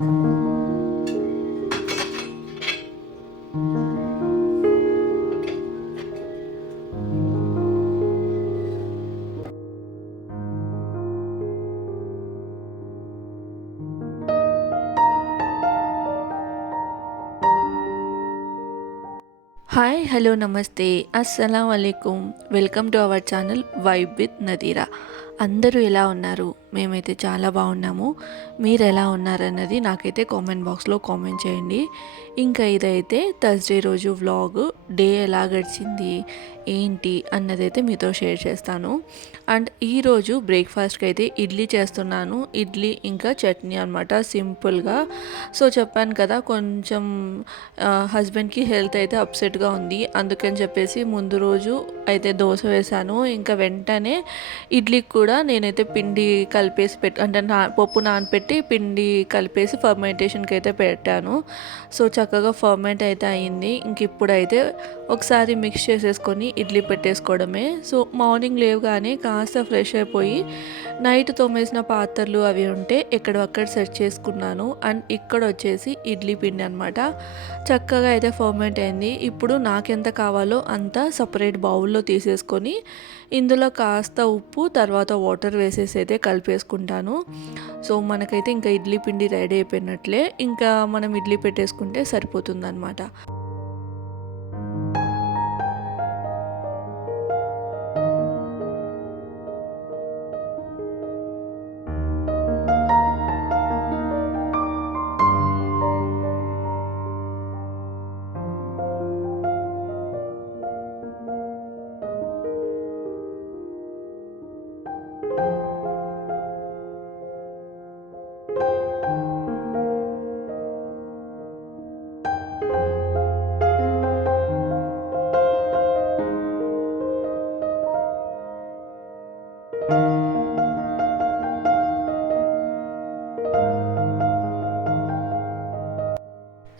Hi hello నమస్తే అస్సలం వాలేకుం. Welcome to our channel vibe with Nadira. అందరూ ఎలా ఉన్నారు? మేమైతే చాలా బాగున్నాము. మీరు ఎలా ఉన్నారన్నది నాకైతే కామెంట్ బాక్స్లో కామెంట్ చేయండి. ఇంకా ఇదైతే థర్స్డే రోజు వ్లాగ్, డే ఎలా గడిచింది ఏంటి అన్నదైతే మీతో షేర్ చేస్తాను. అండ్ ఈరోజు బ్రేక్ఫాస్ట్కి అయితే ఇడ్లీ చేస్తున్నాను. ఇడ్లీ ఇంకా చట్నీ అనమాట, సింపుల్గా. సో చెప్పాను కదా, కొంచెం హస్బెండ్కి హెల్త్ అయితే అప్సెట్గా ఉంది. అందుకని చెప్పేసి ముందు రోజు అయితే దోశ వేశాను. ఇంకా వెంటనే ఇడ్లీకి కూడా నేనైతే పిండి కలిపేసి అంటే పప్పు నానపెట్టి పిండి కలిపేసి ఫర్మెంటేషన్కి అయితే పెట్టాను. సో చక్కగా ఫర్మెంట్ అయితే అయ్యింది. ఇంక ఇప్పుడైతే ఒకసారి మిక్స్ చేసేసుకొని ఇడ్లీ పెట్టేసుకోవడమే. సో మార్నింగ్ లేవగానే కాస్త ఫ్రెష్ అయిపోయి నైట్ తోమేసిన పాత్రలు అవి ఉంటే ఎక్కడొక్కడ సెట్ చేసుకున్నాను. అండ్ ఇక్కడ వచ్చేసి ఇడ్లీ పిండి అనమాట. చక్కగా అయితే ఫర్మెంట్ అయింది. ఇప్పుడు నాకెంత కావాలో అంత సపరేట్ బౌల్లో తీసేసుకొని ఇందులో కాస్త ఉప్పు, తర్వాత వాటర్ వేసేసి అయితే కలిపేసుకుంటాను. సో మనకైతే ఇంకా ఇడ్లీ పిండి రెడీ అయిపోయినట్లే. ఇంకా మనం ఇడ్లీ పెట్టేసుకుంటే సరిపోతుందన్నమాట.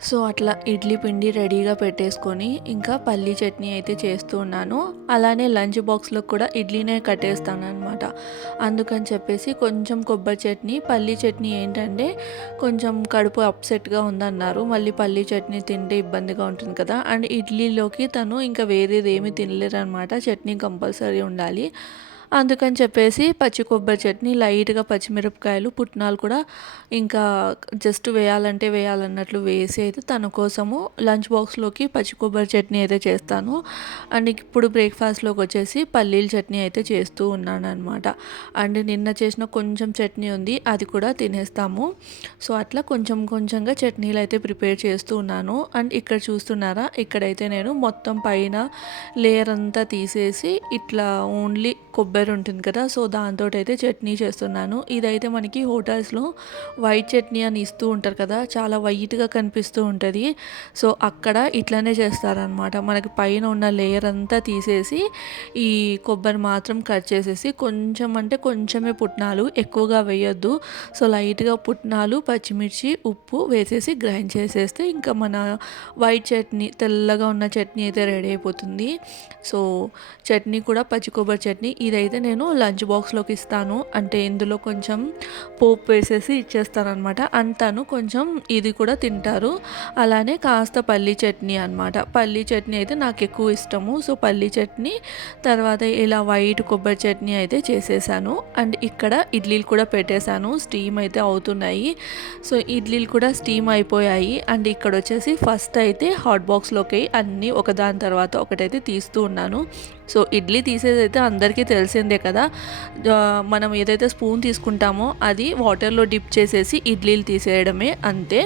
సో అట్లా ఇడ్లీ పిండి రెడీగా పెట్టేసుకొని ఇంకా పల్లీ చట్నీ అయితే చేస్తూ ఉన్నాను. అలానే లంచ్ బాక్స్లో కూడా ఇడ్లీనే కట్టేస్తాను అనమాట. అందుకని చెప్పేసి కొంచెం కొబ్బరి చట్నీ, పల్లీ చట్నీ ఏంటంటే కొంచెం కడుపు అప్సెట్గా ఉందన్నారు. మళ్ళీ పల్లీ చట్నీ తింటే ఇబ్బందిగా ఉంటుంది కదా. అండ్ ఇడ్లీలోకి తను ఇంకా వేరేది ఏమీ తినలేరు అనమాట, చట్నీ కంపల్సరీ ఉండాలి. అందుకని చెప్పేసి పచ్చి కొబ్బరి చట్నీ, లైట్గా పచ్చిమిరపకాయలు, పుట్నాలు కూడా ఇంకా జస్ట్ వేయాలంటే వేయాలన్నట్లు వేసి అయితే తన కోసము లంచ్ బాక్స్లోకి పచ్చి కొబ్బరి చట్నీ అయితే చేస్తాను. అండ్ ఇప్పుడు బ్రేక్ఫాస్ట్లోకి వచ్చేసి పల్లీల చట్నీ అయితే చేస్తూ ఉన్నాను అనమాట. అండ్ నిన్న చేసిన కొంచెం చట్నీ ఉంది, అది కూడా తినేస్తాము. సో అట్లా కొంచెం కొంచెంగా చట్నీలు అయితే ప్రిపేర్ చేస్తూ ఉన్నాను. అండ్ ఇక్కడ చూస్తున్నారా, ఇక్కడైతే నేను మొత్తం పైన లేయర్ అంతా తీసేసి ఇట్లా ఓన్లీ కొబ్బరి ఉంటుంది కదా, సో దాంతో అయితే చట్నీ చేస్తున్నాను. ఇదైతే మనకి హోటల్స్లో వైట్ చట్నీ అని ఇస్తూ ఉంటారు కదా, చాలా వైట్గా కనిపిస్తూ ఉంటుంది. సో అక్కడ ఇట్లానే చేస్తారనమాట. మనకి పైన ఉన్న లేయర్ అంతా తీసేసి ఈ కొబ్బరి మాత్రం కట్ చేసేసి కొంచెం అంటే కొంచెమే పుట్నాలు, ఎక్కువగా వేయొద్దు. సో లైట్గా పుట్నాలు, పచ్చిమిర్చి, ఉప్పు వేసేసి గ్రైండ్ చేసేస్తే ఇంకా మన వైట్ చట్నీ, తెల్లగా ఉన్న చట్నీ అయితే రెడీ అయిపోతుంది. సో చట్నీ కూడా పచ్చి కొబ్బరి చట్నీ. ఇదైతే నేను లంచ్ బాక్స్లోకి ఇస్తాను. అంటే ఇందులో కొంచెం పోపు వేసేసి ఇచ్చేస్తానమాట. అంతాను కొంచెం ఇది కూడా తింటారు. అలానే కాస్త పల్లీ చట్నీ అనమాట. పల్లీ చట్నీ అయితే నాకు ఎక్కువ ఇష్టము. సో పల్లీ చట్నీ, తర్వాత ఇలా వైట్ కొబ్బరి చట్నీ అయితే చేసేసాను. అండ్ ఇక్కడ ఇడ్లీలు కూడా పెట్టేశాను, స్టీమ్ అయితే అవుతున్నాయి. సో ఇడ్లీలు కూడా స్టీమ్ అయిపోయాయి. అండ్ ఇక్కడ వచ్చేసి ఫస్ట్ అయితే హాట్ బాక్స్లోకి అన్నీ ఒకదాని తర్వాత ఒకటైతే తీస్తూ ఉన్నాను. సో ఇడ్లీ తీసేది అయితే అందరికీ తెలిసిందే కదా. మనం ఏదైతే స్పూన్ తీసుకుంటామో అది వాటర్లో డిప్ చేసేసి ఇడ్లీలు తీసేయడమే, అంతే.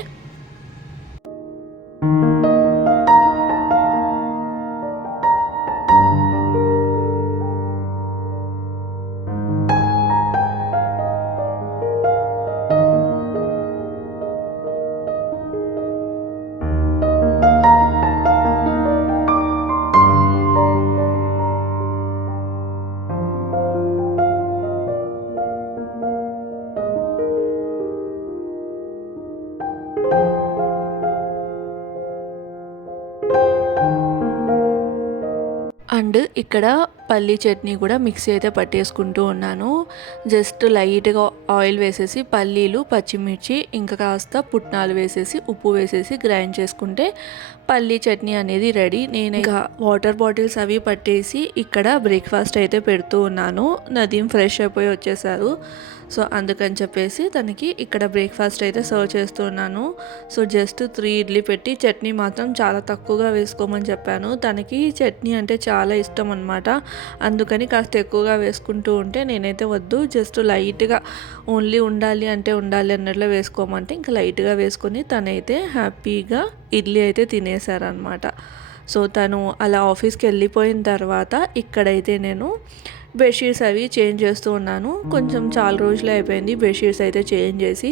అండ్ ఇక్కడ పల్లీ చట్నీ కూడా మిక్సీ అయితే పట్టేసుకుంటూ ఉన్నాను. జస్ట్ లైట్గా ఆయిల్ వేసేసి పల్లీలు, పచ్చిమిర్చి ఇంకా కాస్త పుట్నాలు వేసేసి ఉప్పు వేసేసి గ్రైండ్ చేసుకుంటే పల్లీ చట్నీ అనేది రెడీ. నేను ఇంకా వాటర్ బాటిల్స్ అవి పట్టేసి ఇక్కడ బ్రేక్ఫాస్ట్ అయితే పెడుతూ ఉన్నాను. నదీం ఫ్రెష్ అయిపోయి వచ్చేసారు. సో అందుకని చెప్పేసి తనకి ఇక్కడ బ్రేక్ఫాస్ట్ అయితే సర్వ్ చేస్తున్నాను. సో జస్ట్ 3 ఇడ్లీ పెట్టి చట్నీ మాత్రం చాలా తక్కువగా వేసుకోమని చెప్పాను. తనకి చట్నీ అంటే చాలా ఇష్టం అనమాట. అందుకని కాస్త ఎక్కువగా వేసుకుంటూ ఉంటే నేనైతే వద్దు, జస్ట్ లైట్గా ఓన్లీ ఉండాలి అంటే ఉండాలి అన్నట్లు వేసుకోమంటే ఇంకా లైట్గా వేసుకొని తనైతే హ్యాపీగా ఇడ్లీ అయితే తినేశారనమాట. సో తను అలా ఆఫీస్కి వెళ్ళిపోయిన తర్వాత ఇక్కడైతే నేను బెడ్షీట్స్ అవి చేంజ్ చేస్తూ ఉన్నాను. కొంచెం చాలా రోజులే అయిపోయింది బెడ్షీట్స్ అయితే చేంజ్ చేసి.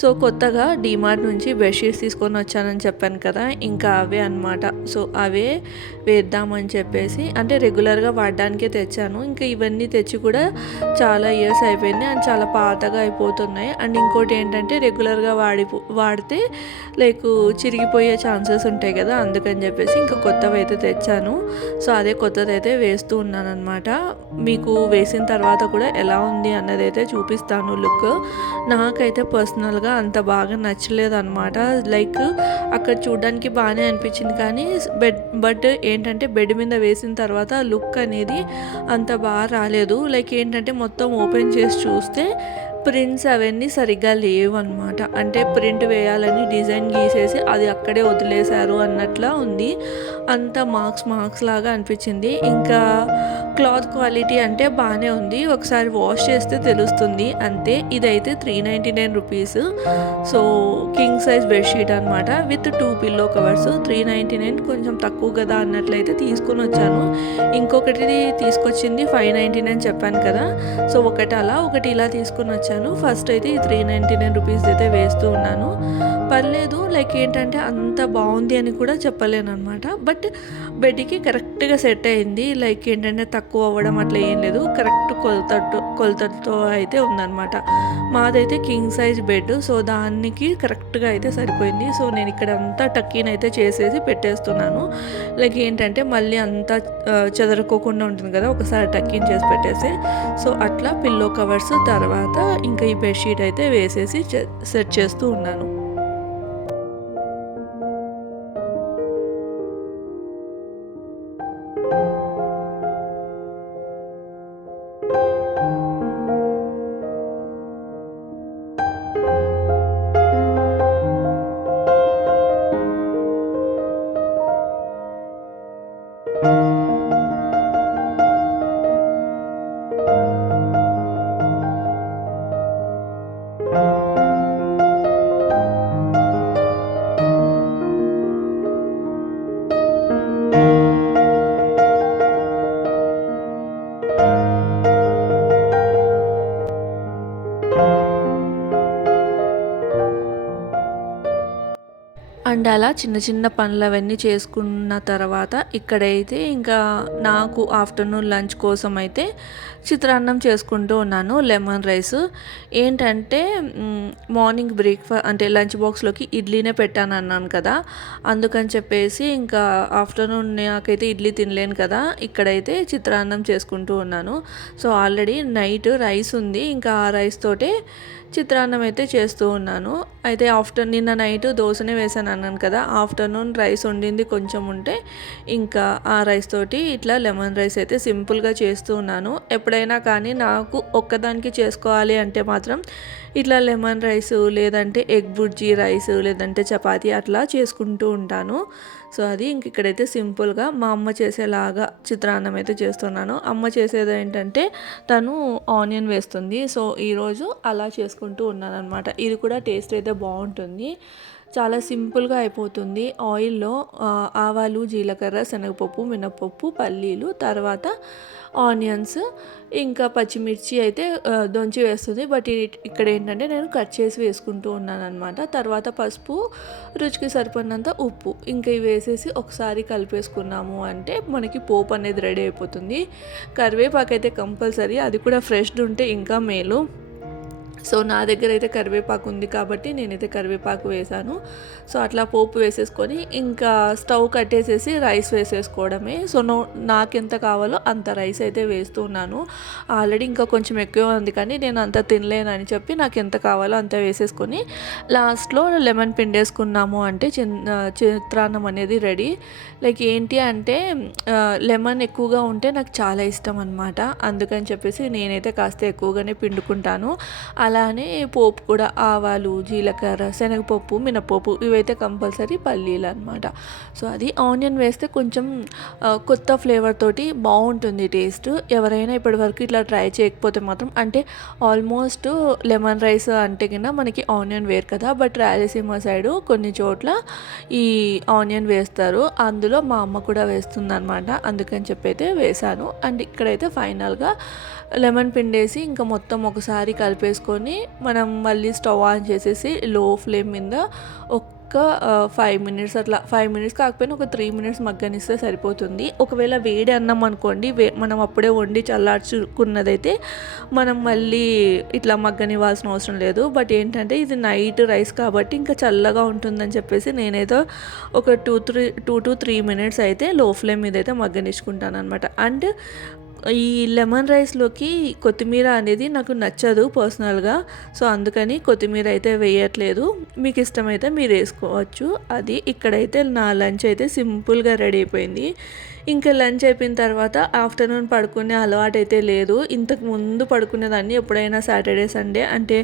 సో కొత్తగా డీమార్ట్ నుంచి బెడ్షీట్స్ తీసుకొని వచ్చానని చెప్పాను కదా, ఇంకా అవే అనమాట. సో అవే వేద్దామని చెప్పేసి, అంటే రెగ్యులర్గా వాడడానికే తెచ్చాను. ఇంకా ఇవన్నీ తెచ్చి కూడా చాలా ఇయర్స్ అయిపోయింది అండ్ చాలా పాతగా అయిపోతున్నాయి. అండ్ ఇంకోటి ఏంటంటే రెగ్యులర్గా వాడితే లైక్ చిరిగిపోయే ఛాన్సెస్ ఉంటాయి కదా, అందుకని చెప్పేసి ఇంకా కొత్తవి అయితే తెచ్చాను. సో అదే కొత్తదైతే వేస్తూ ఉన్నాను అనమాట. మీకు వేసిన తర్వాత కూడా ఎలా ఉంది అన్నది అయితే చూపిస్తాను లుక్. నాకైతే పర్సనల్గా అంత బాగా నచ్చలేదు అనమాట. లైక్ అక్కడ చూడడానికి బాగానే అనిపించింది కానీ బట్ ఏంటంటే బెడ్ మీద వేసిన తర్వాత లుక్ అనేది అంత బాగా రాలేదు. లైక్ ఏంటంటే మొత్తం ఓపెన్ చేసి చూస్తే ప్రింట్స్ అవన్నీ సరిగ్గా లేవు అనమాట. అంటే ప్రింట్ వేయాలని డిజైన్ గీసేసి అది అక్కడే వదిలేశారు అన్నట్లా ఉంది. అంత మార్క్స్ లాగా అనిపించింది. ఇంకా క్లాత్ క్వాలిటీ అంటే బాగానే ఉంది, ఒకసారి వాష్ చేస్తే తెలుస్తుంది అంతే. ఇదైతే 399 rupees. So king size bedsheet అనమాట విత్ 2 పిల్లో కవర్స్. 399 కొంచెం తక్కువ కదా అన్నట్లయితే తీసుకొని వచ్చాను. ఇంకొకటి తీసుకొచ్చింది 599 చెప్పాను కదా. సో ఒకటి అలా ఒకటి ఇలా తీసుకొని వచ్చాను. ఫస్ట్ అయితే ఈ 399 రూపీస్ అయితే వేస్తూ ఉన్నాను. పర్లేదు, లైక్ ఏంటంటే అంత బాగుంది అని కూడా చెప్పలేను అనమాట. బట్ బెడ్కి కరెక్ట్గా సెట్ అయింది. లైక్ ఏంటంటే తక్కువ అవ్వడం అట్లా ఏం లేదు, కరెక్ట్ కొలతతో అయితే ఉందన్నమాట. మాదైతే కింగ్ సైజ్ బెడ్, సో దానికి కరెక్ట్గా అయితే సరిపోయింది. సో నేను ఇక్కడ అంతా టక్కీన్ అయితే చేసేసి పెట్టేస్తున్నాను. లైక్ ఏంటంటే మళ్ళీ అంతా చెదరకోకుండా ఉంటుంది కదా ఒకసారి టక్కీన్ చేసి పెట్టేసి. సో అట్లా పిల్లో కవర్స్ తర్వాత ఇంకా ఈ బెడ్షీట్ అయితే వేసేసి సెట్ చేస్తూ ఉన్నాను. అండ్ అలా చిన్న చిన్న పనులు అవన్నీ చేసుకున్న తర్వాత ఇక్కడైతే ఇంకా నాకు ఆఫ్టర్నూన్ లంచ్ కోసం అయితే చిత్రాన్నం చేసుకుంటూ ఉన్నాను. లెమన్ రైస్ ఏంటంటే మార్నింగ్ బ్రేక్ఫాస్ట్ అంటే లంచ్ బాక్స్లోకి ఇడ్లీనే పెట్టాను అన్నాను కదా, అందుకని చెప్పేసి ఇంకా ఆఫ్టర్నూన్ నాకైతే ఇడ్లీ తినలేను కదా, ఇక్కడైతే చిత్రాన్నం చేసుకుంటూ ఉన్నాను. సో ఆల్రెడీ నైట్ రైస్ ఉంది, ఇంకా ఆ రైస్ తోటే చిత్రాన్నం అయితే చేస్తూ ఉన్నాను. అయితే నిన్న నైట్ దోశనే వేసాను అన్నాను కదా, ఆఫ్టర్నూన్ రైస్ వండింది కొంచెం ఉంటే ఇంకా ఆ రైస్ తోటి ఇట్లా లెమన్ రైస్ అయితే సింపుల్గా చేస్తూ ఉన్నాను. ఎప్పుడైనా కానీ నాకు ఒక్కదానికి చేసుకోవాలి అంటే మాత్రం ఇట్లా లెమన్ రైస్ లేదంటే ఎగ్ బుర్జీ రైస్ లేదంటే చపాతీ అట్లా చేసుకుంటూ ఉంటాను. సో అది ఇంక ఇక్కడైతే సింపుల్గా మా అమ్మ చేసేలాగా చిత్రాన్నం అయితే చేస్తున్నాను. అమ్మ చేసేది ఏంటంటే తను ఆనియన్ వేస్తుంది. సో ఈరోజు అలా చేసుకుంటూ ఉన్నాను అనమాట. ఇది కూడా టేస్ట్ అయితే బాగుంటుంది, చాలా సింపుల్గా అయిపోతుంది. ఆయిల్లో ఆవాలు, జీలకర్ర, శనగపప్పు, మినపప్పు, పల్లీలు, తర్వాత ఆనియన్స్ ఇంకా పచ్చిమిర్చి అయితే దొంచి వేస్తుంది. బట్ ఇక్కడ ఏంటంటే నేను కట్ చేసి వేసుకుంటూ ఉన్నాను అనమాట. తర్వాత పసుపు, రుచికి సరిపడినంత ఉప్పు ఇంకా ఇవి వేసేసి ఒకసారి కలిపేసుకున్నాము అంటే మనకి పోపు అనేది రెడీ అయిపోతుంది. కరివేపాకు అయితే కంపల్సరీ, అది కూడా ఫ్రెష్డ్ ఉంటే ఇంకా మేలు. సో నా దగ్గర అయితే కరివేపాకు ఉంది కాబట్టి నేనైతే కరివేపాకు వేసాను. సో అట్లా పోపు వేసేసుకొని ఇంకా స్టవ్ కట్టేసేసి రైస్ వేసేసుకోవడమే. సో నాకెంత కావాలో అంత రైస్ అయితే వేస్తూ ఉన్నాను. ఆల్రెడీ ఇంకా కొంచెం ఎక్కువ ఉంది కానీ నేను అంత తినలేనని చెప్పి నాకు ఎంత కావాలో అంత వేసేసుకొని లాస్ట్లో లెమన్ పిండేసుకున్నాము అంటే చిత్రాన్నం అనేది రెడీ. లైక్ ఏంటి అంటే లెమన్ ఎక్కువగా ఉంటే నాకు చాలా ఇష్టం అనమాట. అందుకని చెప్పేసి నేనైతే కాస్త ఎక్కువగానే పిండుకుంటాను. అలానే పోపు కూడా ఆవాలు, జీలకర్ర, శనగపప్పు, మినపప్పు ఇవైతే కంపల్సరీ పల్లీలు అనమాట. సో అది ఆనియన్ వేస్తే కొంచెం కొత్త ఫ్లేవర్ తోటి బాగుంటుంది టేస్ట్. ఎవరైనా ఇప్పటివరకు ఇట్లా ట్రై చేయకపోతే మాత్రం అంటే ఆల్మోస్ట్ లెమన్ రైస్ అంటే కింద మనకి ఆనియన్ వేరు కదా, బట్ రాయలసీమ సైడు కొన్ని చోట్ల ఈ ఆనియన్ వేస్తారు. అందులో మా అమ్మ కూడా వేస్తుందన్నమాట. అందుకని చెప్పి అయితే వేశాను. అండ్ ఇక్కడైతే ఫైనల్గా లెమన్ పిండేసి ఇంకా మొత్తం ఒకసారి కలిపేసుకొని మనం మళ్ళీ స్టవ్ ఆన్ చేసేసి లో ఫ్లేమ్ మీద ఒక్క 5 మినిట్స్ అట్లా 5 మినిట్స్ కాకపోయినా ఒక 3 మినిట్స్ మగ్గనిస్తే సరిపోతుంది. ఒకవేళ వేడి అన్నం అనుకోండి, మనం అప్పుడే వండి చల్లార్చుకున్నదైతే మనం మళ్ళీ ఇట్లా మగ్గనివ్వాల్సిన అవసరం లేదు. బట్ ఏంటంటే ఇది నైట్ రైస్ కాబట్టి ఇంకా చల్లగా ఉంటుందని చెప్పేసి నేనైతే ఒక 2 to 3 మినిట్స్ అయితే లో ఫ్లేమ్ మీద అయితే మగ్గనిచ్చుకుంటాను అనమాట. అండ్ ఈ లెమన్ రైస్లోకి కొత్తిమీర అనేది నాకు నచ్చదు పర్సనల్గా. సో అందుకని కొత్తిమీర అయితే వేయట్లేదు. మీకు ఇష్టమైతే మీరు వేసుకోవచ్చు. అది ఇక్కడైతే నా లంచ్ అయితే సింపుల్గా రెడీ అయిపోయింది. ఇంకా లంచ్ అయిపోయిన తర్వాత ఆఫ్టర్నూన్ పడుకునే అలవాటు అయితే లేదు. ఇంతకు ముందు పడుకునేదాన్ని ఎప్పుడైనా సాటర్డే సండే అంటే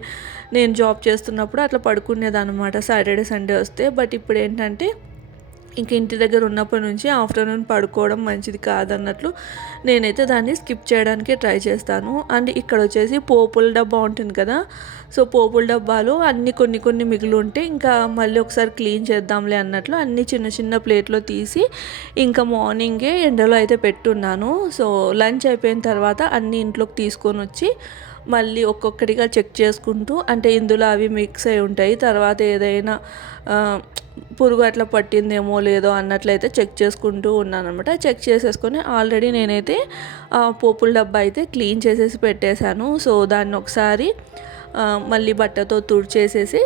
నేను జాబ్ చేస్తున్నప్పుడు అట్లా పడుకునేదన్నమాట సాటర్డే సండే వస్తే. బట్ ఇప్పుడు ఏంటంటే ఇంక ఇంటి దగ్గర ఉన్నప్పటి నుంచి ఆఫ్టర్నూన్ పడుకోవడం మంచిది కాదన్నట్లు నేనైతే దాన్ని స్కిప్ చేయడానికి ట్రై చేస్తాను. అండ్ ఇక్కడ వచ్చేసి పోపుల డబ్బా ఉంటుంది కదా, సో పోపుల డబ్బాలో అన్నీ కొన్ని మిగిలి ఉంటే ఇంకా మళ్ళీ ఒకసారి క్లీన్ చేద్దాంలే అన్నట్లు అన్నీ చిన్న చిన్న ప్లేట్లో తీసి ఇంకా మార్నింగే ఎండలో అయితే పెట్టున్నాను. సో లంచ్ అయిపోయిన తర్వాత అన్నీ ఇంట్లోకి తీసుకొని వచ్చి మళ్ళీ ఒక్కొక్కటిగా చెక్ చేసుకుంటూ అంటే ఇందులో అవి మిక్స్ అయి ఉంటాయి. తర్వాత ఏదైనా పురుగు అట్లా పట్టిందేమో లేదో అన్నట్లయితే చెక్ చేసుకుంటూ ఉన్నాను అనమాట. చెక్ చేసేసుకొని ఆల్రెడీ నేనైతే పోపుల డబ్బా అయితే క్లీన్ చేసేసి పెట్టేశాను. సో దాన్ని ఒకసారి మళ్ళీ బట్టతో తుడిచేసేసి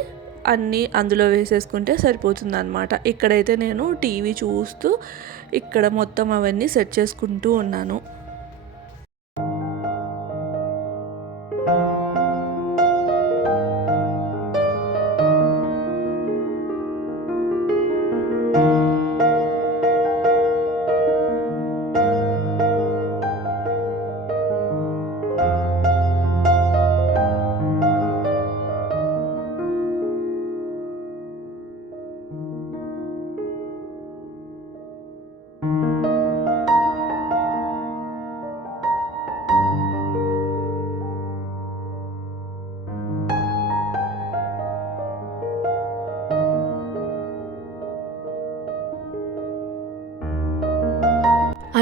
అన్నీ అందులో వేసేసుకుంటే సరిపోతుంది అనమాట. ఇక్కడైతే నేను టీవీ చూస్తూ ఇక్కడ మొత్తం అవన్నీ సెట్ చేసుకుంటూ ఉన్నాను.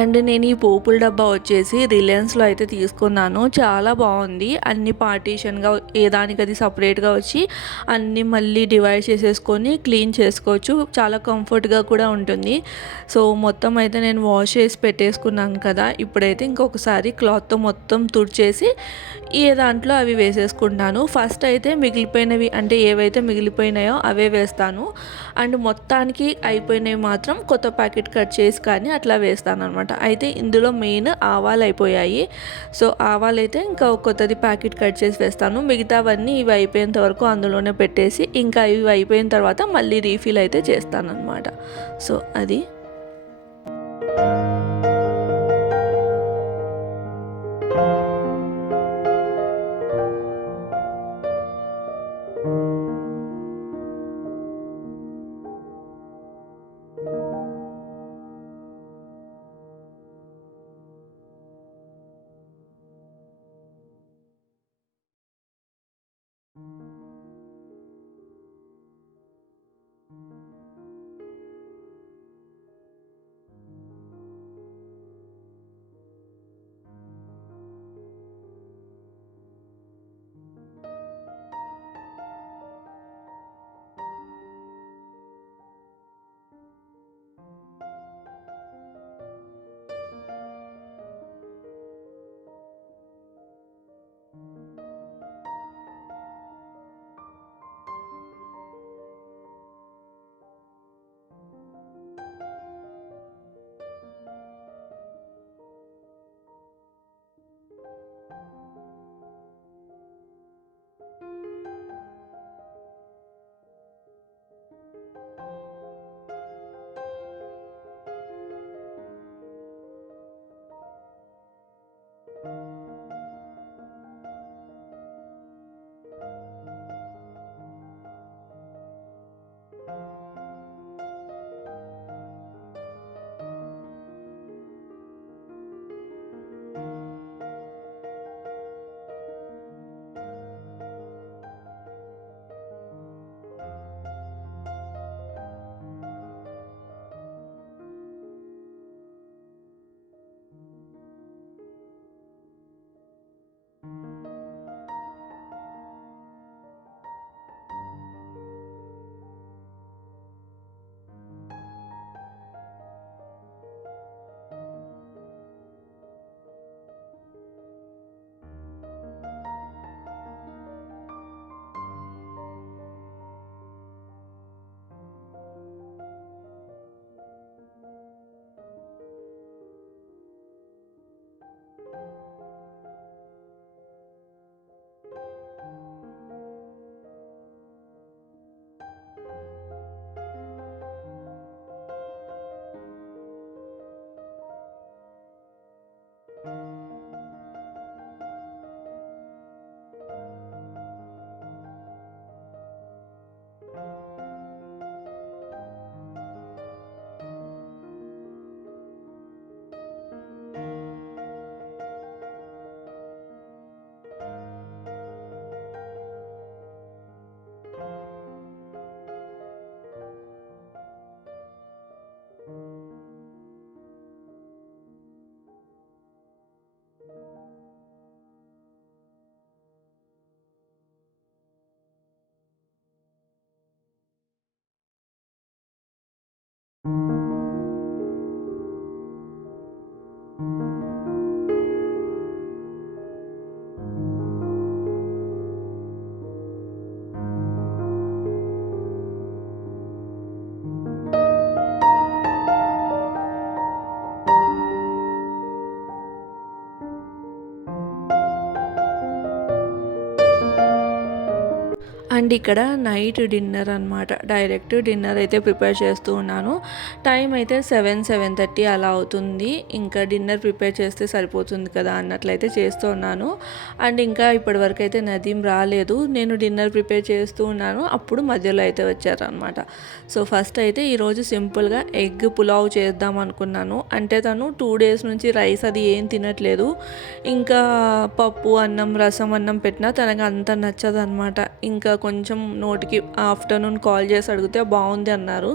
అండ్ నేను ఈ పోపుల డబ్బా వచ్చేసి రిలయన్స్లో అయితే తీసుకున్నాను. చాలా బాగుంది. అన్ని పార్టీషన్గా ఏ దానికది సపరేట్గా వచ్చి అన్నీ మళ్ళీ డివైడ్ చేసేసుకొని క్లీన్ చేసుకోవచ్చు. చాలా కంఫర్ట్గా కూడా ఉంటుంది. సో మొత్తం అయితే నేను వాష్ చేసి పెట్టేసుకున్నాను కదా, ఇప్పుడైతే ఇంకొకసారి క్లాత్తో మొత్తం తుడిచేసి ఏ దాంట్లో అవి వేసేసుకుంటాను. ఫస్ట్ అయితే మిగిలిపోయినవి అంటే ఏవైతే మిగిలిపోయినాయో అవే వేస్తాను. అండ్ మొత్తానికి అయిపోయినవి మాత్రం కొత్త ప్యాకెట్ కట్ చేసి కానీ అట్లా వేస్తాను అనమాట. అయితే ఇందులో మెయిన్ ఆవాలు అయిపోయాయి. సో ఆవాలు అయితే ఇంకా కొత్తది ప్యాకెట్ కట్ చేసి వేస్తాను. మిగతావన్నీ ఇవి అయిపోయేంత వరకు అందులోనే పెట్టేసి ఇంకా ఇవి అయిపోయిన తర్వాత మళ్ళీ రీఫిల్ అయితే చేస్తాను అనమాట. సో అది అండ్ ఇక్కడ నైట్ డిన్నర్ అనమాట. డైరెక్ట్ డిన్నర్ అయితే ప్రిపేర్ చేస్తూ ఉన్నాను. టైం అయితే 7:30 అలా అవుతుంది. ఇంకా డిన్నర్ ప్రిపేర్ చేస్తే సరిపోతుంది కదా అన్నట్లయితే చేస్తూ ఉన్నాను. అండ్ ఇంకా ఇప్పటివరకు అయితే నదీం రాలేదు. నేను డిన్నర్ ప్రిపేర్ చేస్తూ ఉన్నాను, అప్పుడు మధ్యలో అయితే వచ్చారనమాట. సో ఫస్ట్ అయితే ఈరోజు సింపుల్గా ఎగ్ పులావ్ చేద్దాం అనుకున్నాను. అంటే తను 2 days నుంచి రైస్ అది ఏం తినట్లేదు. ఇంకా పప్పు అన్నం, రసం అన్నం పెట్టినా తనకు అంత నచ్చదనమాట. ఇంకా కొంచెం నోటికి ఆఫ్టర్నూన్ కాల్ చేసి అడిగితే బాగుంది అన్నారు.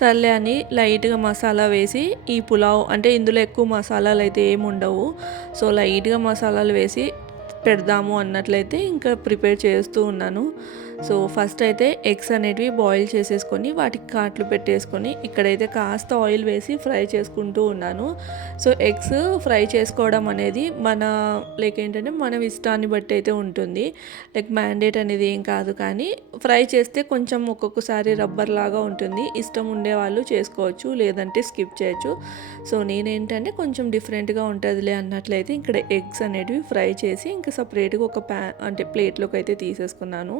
సర్లే అని లైట్గా మసాలా వేసి ఈ పులావ్, అంటే ఇందులో ఎక్కువ మసాలాలు అయితే ఏమి ఉండవు, సో లైట్గా మసాలాలు వేసి పెడదాము అన్నట్లయితే ఇంకా ప్రిపేర్ చేస్తూ ఉన్నాను. సో ఫస్ట్ అయితే ఎగ్స్ అనేటివి బాయిల్ చేసేసుకొని వాటికి కాట్లు పెట్టేసుకొని ఇక్కడైతే కాస్త ఆయిల్ వేసి ఫ్రై చేసుకుంటూ ఉన్నాను. సో ఎగ్స్ ఫ్రై చేసుకోవడం అనేది ఏంటంటే మన ఇష్టాన్ని బట్టి అయితే ఉంటుంది. మ్యాండేట్ అనేది ఏం కాదు, కానీ ఫ్రై చేస్తే కొంచెం ఒక్కొక్కసారి రబ్బర్ లాగా ఉంటుంది. ఇష్టం ఉండే వాళ్ళు చేసుకోవచ్చు, లేదంటే స్కిప్ చేయొచ్చు. సో నేనేంటంటే కొంచెం డిఫరెంట్గా ఉంటుందిలే అన్నట్లయితే ఇక్కడ ఎగ్స్ అనేటివి ఫ్రై చేసి ఇంకా సపరేట్గా ఒక ప్లేట్లోకి అయితే తీసేసుకున్నాను.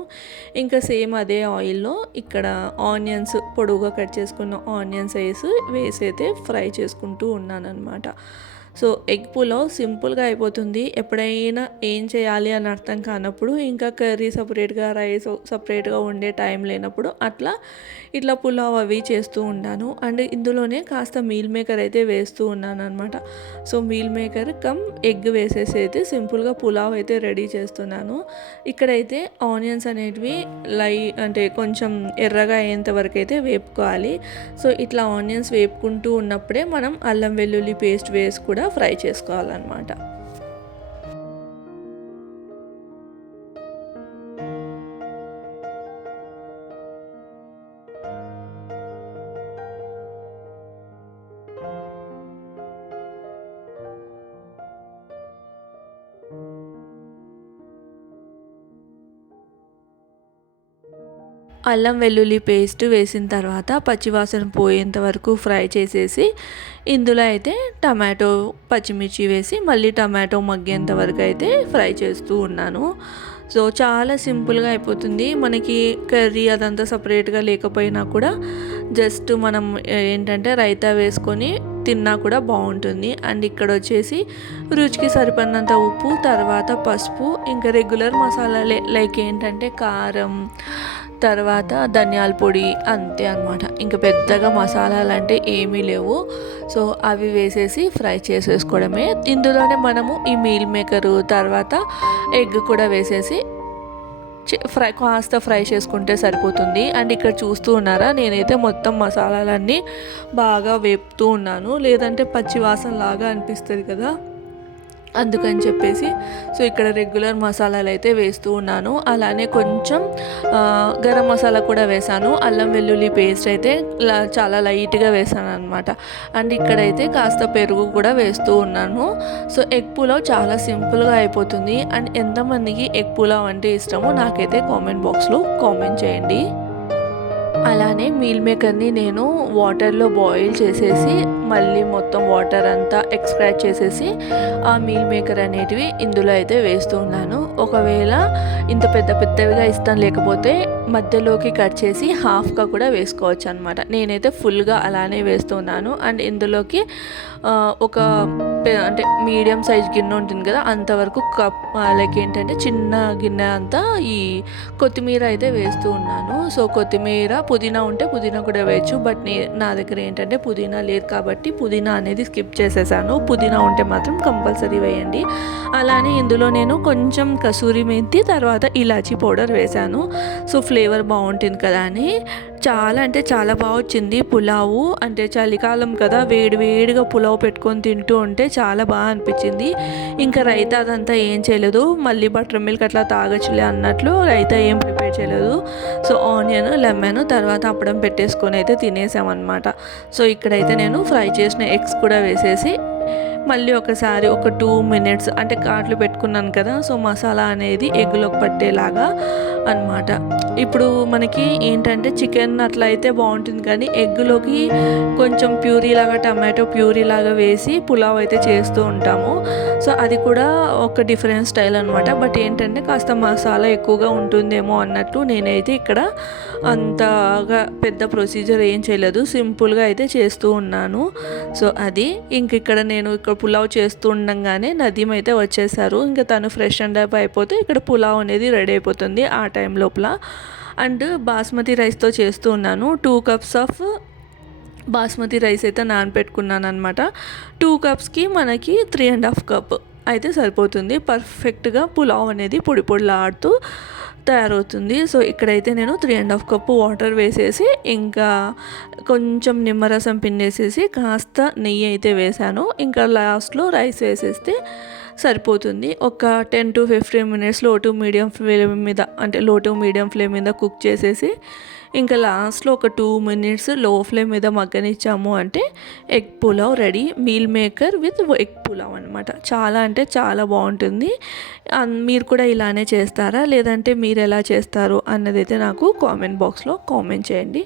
ఇంకా సేమ్ అదే ఆయిల్లో ఇక్కడ ఆనియన్స్, పొడవుగా కట్ చేసుకున్న ఆనియన్స్ వేసి అయితే ఫ్రై చేసుకుంటూ ఉన్నాను అనమాట. సో ఎగ్ పులావ్ సింపుల్గా అయిపోతుంది. ఎప్పుడైనా ఏం చేయాలి అని అర్థం కానప్పుడు, ఇంకా కర్రీ సపరేట్గా, రైస్ సపరేట్గా ఉండే టైం లేనప్పుడు ఇట్లా పులావ్ అవి చేస్తూ ఉంటాను. అండ్ ఇందులోనే కాస్త మీల్ మేకర్ అయితే వేస్తూ ఉన్నాను అనమాట. So meal maker come egg వేసేసి అయితే సింపుల్గా పులావ్ అయితే రెడీ చేస్తున్నాను. ఇక్కడైతే ఆనియన్స్ అనేటివి కొంచెం ఎర్రగా అయ్యేంత వరకు అయితే వేపుకోవాలి. సో ఇట్లా ఆనియన్స్ వేపుకుంటూ ఉన్నప్పుడే మనం అల్లం వెల్లుల్లి పేస్ట్ వేసి కూడా ఫ్రై చేసుకోవాలన్నమాట. అల్లం వెల్లుల్లి పేస్ట్ వేసిన తర్వాత పచ్చివాసన పోయేంత వరకు ఫ్రై చేసేసి ఇందులో అయితే టమాటో, పచ్చిమిర్చి వేసి మళ్ళీ టమాటో మగ్గేంత వరకు అయితే ఫ్రై చేస్తూ ఉన్నాను. సో చాలా సింపుల్గా అయిపోతుంది. మనకి కర్రీ అదంతా సపరేట్గా లేకపోయినా కూడా జస్ట్ మనం ఏంటంటే రైతా వేసుకొని తిన్నా కూడా బాగుంటుంది. అండ్ ఇక్కడ వచ్చేసి రుచికి సరిపడినంత ఉప్పు, తర్వాత పసుపు, ఇంకా రెగ్యులర్ మసాలాలే ఏంటంటే కారం, తర్వాత ధనియాల పొడి, అంతే అనమాట. ఇంకా పెద్దగా మసాలాలు అంటే ఏమీ లేవు. సో అవి వేసేసి ఫ్రై చేసేసుకోవడమే. ఇందులోనే మనము ఈ మీల్ మేకరు, తర్వాత ఎగ్ కూడా వేసేసి కాస్త ఫ్రై చేసుకుంటే సరిపోతుంది. అండ్ ఇక్కడ చూస్తూ ఉన్నారా, నేనైతే మొత్తం మసాలాలన్నీ బాగా వేపుతూ ఉన్నాను, లేదంటే పచ్చి వాసన లాగా అనిపిస్తుంది కదా, అందుకని చెప్పేసి. సో ఇక్కడ రెగ్యులర్ మసాలాలు అయితే వేస్తూ ఉన్నాను. అలానే కొంచెం గరం మసాలా కూడా వేసాను. అల్లం వెల్లుల్లి పేస్ట్ అయితే చాలా లైట్గా వేసాను అనమాట. అండ్ ఇక్కడైతే కాస్త పెరుగు కూడా వేస్తూ ఉన్నాను. సో ఎగ్ పులావ్ చాలా సింపుల్గా అయిపోతుంది. అండ్ ఎంతమందికి ఎగ్ పులావ్ అంటే ఇష్టమో నాకైతే కామెంట్ బాక్స్లో కామెంట్ చేయండి. అలానే మీల్ మేకర్ని నేను వాటర్లో బాయిల్ చేసేసి మళ్ళీ మొత్తం వాటర్ అంతా ఎక్స్ట్రాక్ట్ చేసేసి ఆ మీల్ మేకర్ అనేటివి ఇందులో అయితే వేస్తూ ఉన్నాను. ఒకవేళ ఇంత పెద్దవిగా ఇష్టం లేకపోతే మధ్యలోకి కట్ చేసి హాఫ్గా కూడా వేసుకోవచ్చు అనమాట. నేనైతే ఫుల్గా అలానే వేస్తున్నాను. అండ్ ఇందులోకి ఒక మీడియం సైజ్ గిన్నె ఉంటుంది కదా, అంతవరకు కప్ ఏంటంటే చిన్న గిన్నె అంతా ఈ కొత్తిమీర అయితే వేస్తూ ఉన్నాను. సో కొత్తిమీర, పుదీనా ఉంటే పుదీనా కూడా వేయచ్చు, బట్ నా దగ్గర ఏంటంటే పుదీనా లేదు కాబట్టి పుదీనా అనేది స్కిప్ చేసేసాను. పుదీనా ఉంటే మాత్రం కంపల్సరీ వేయండి. అలానే ఇందులో నేను కొంచెం కసూరి మెంతి, తర్వాత ఇలాచీ పౌడర్ వేశాను. సో ఫ్లేవర్ బాగుంటుంది కదా అని. చాలా బాగా వచ్చింది పులావు. అంటే చలికాలం కదా, వేడిగా పులావ్ పెట్టుకొని తింటూ ఉంటే చాలా బాగా అనిపించింది. ఇంకా రైతా అదంతా ఏం చేయలేదు, మళ్ళీ బటర్ మిల్క్ అట్లా తాగచ్చులే అన్నట్లు రైతా ఏం ప్రిపేర్ చేయలేదు. సో ఆనియన్, లెమన్, తర్వాత అప్పడం పెట్టేసుకొని అయితే తినేసామన్నమాట. సో ఇక్కడైతే నేను ఫ్రై చేసిన ఎగ్స్ కూడా వేసేసి మళ్ళీ ఒకసారి ఒక 2 మినిట్స్ అంటే ఘాట్లు పెట్టుకున్నాను కదా, సో మసాలా అనేది ఎగ్గులోకి పట్టేలాగా అనమాట. ఇప్పుడు మనకి ఏంటంటే చికెన్ అట్లా అయితే బాగుంటుంది, కానీ ఎగ్గులోకి కొంచెం ప్యూరీలాగా టమాటో ప్యూరీలాగా వేసి పులావ్ అయితే చేస్తూ ఉంటాము. సో అది కూడా ఒక డిఫరెంట్ స్టైల్ అనమాట. బట్ ఏంటంటే కాస్త మసాలా ఎక్కువగా ఉంటుందేమో అన్నట్టు నేనైతే ఇక్కడ అంతగా పెద్ద ప్రొసీజర్ ఏం చేయలేదు, సింపుల్గా అయితే చేస్తూ ఉన్నాను. సో అది ఇక్కడ నేను పులావ్ చేస్తూ ఉండగానే నదీమ్ అయితే వచ్చేసారు. ఇంకా తను ఫ్రెష్ అండ్ అప్ అయిపోతే ఇక్కడ పులావ్ అనేది రెడీ అయిపోతుంది ఆ టైం లోపల. అండ్ బాస్మతి రైస్తో చేస్తూ ఉన్నాను. 2 కప్స్ ఆఫ్ బాస్మతి రైస్ అయితే నానపెట్టుకున్నాను అనమాట. 2 కప్స్కి మనకి 3.5 కప్ అయితే సరిపోతుంది. పర్ఫెక్ట్గా పులావ్ అనేది పొడి పొడిలాడుతూ తయారవుతుంది. సో ఇక్కడైతే నేను 3.5 కప్పు వాటర్ వేసేసి ఇంకా కొంచెం నిమ్మరసం పిండేసేసి కాస్త నెయ్యి అయితే వేసాను. ఇంకా లాస్ట్లో రైస్ వేసేస్తే సరిపోతుంది. ఒక 10 to 15 మినిట్స్ లో టు మీడియం ఫ్లేమ్ మీద కుక్ చేసేసి ఇంకా లాస్ట్లో ఒక 2 మినిట్స్ లో ఫ్లేమ్ మీద మగ్గనిచ్చాము అంటే egg pulao ready. Meal maker with egg pulao అనమాట. చాలా అంటే చాలా బాగుంటుంది. మీరు కూడా ఇలానే చేస్తారా, లేదంటే మీరు ఎలా చేస్తారు అన్నదైతే నాకు కామెంట్ బాక్స్లో కామెంట్ చేయండి.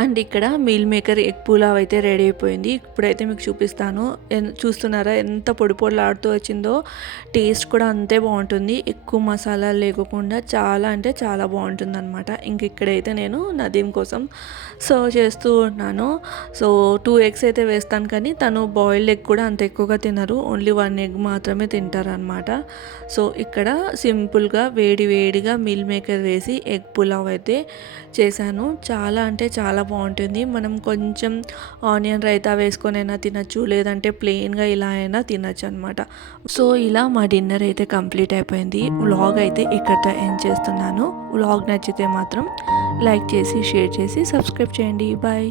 అండ్ ఇక్కడ మీల్ మేకర్ ఎగ్ పులావ్ అయితే రెడీ అయిపోయింది. ఇప్పుడైతే మీకు చూపిస్తాను. చూస్తున్నారా ఎంత పొడి పొడిలాడుతూ వచ్చిందో. టేస్ట్ కూడా అంతే బాగుంటుంది, ఎక్కువ మసాలా లేకుండా చాలా అంటే చాలా బాగుంటుంది అనమాట. ఇక్కడైతే నేను నదీమ్ కోసం సర్వ్ చేస్తూ ఉన్నాను. సో 2 ఎగ్స్ అయితే వేస్తాను, కానీ తను బాయిల్డ్ ఎగ్ కూడా అంత ఎక్కువగా తినరు, ఓన్లీ 1 ఎగ్ మాత్రమే తింటారనమాట. సో ఇక్కడ సింపుల్గా వేడిగా మీల్ మేకర్ వేసి ఎగ్ పులావ్ అయితే చేశాను. చాలా అంటే చాలా బాగుంటుంది. బాగుంటుంది. మనం కొంచెం ఆనియన్ రైతా వేసుకొని అయినా తినచ్చు, లేదంటే ప్లెయిన్గా ఇలా అయినా తినచ్చు అనమాట. సో ఇలా మా డిన్నర్ అయితే కంప్లీట్ అయిపోయింది. వ్లాగ్ అయితే ఇక్కడితో ఎండ్ చేస్తున్నాను. వ్లాగ్ నచ్చితే మాత్రం లైక్ చేసి, షేర్ చేసి, సబ్స్క్రైబ్ చేయండి. బాయ్.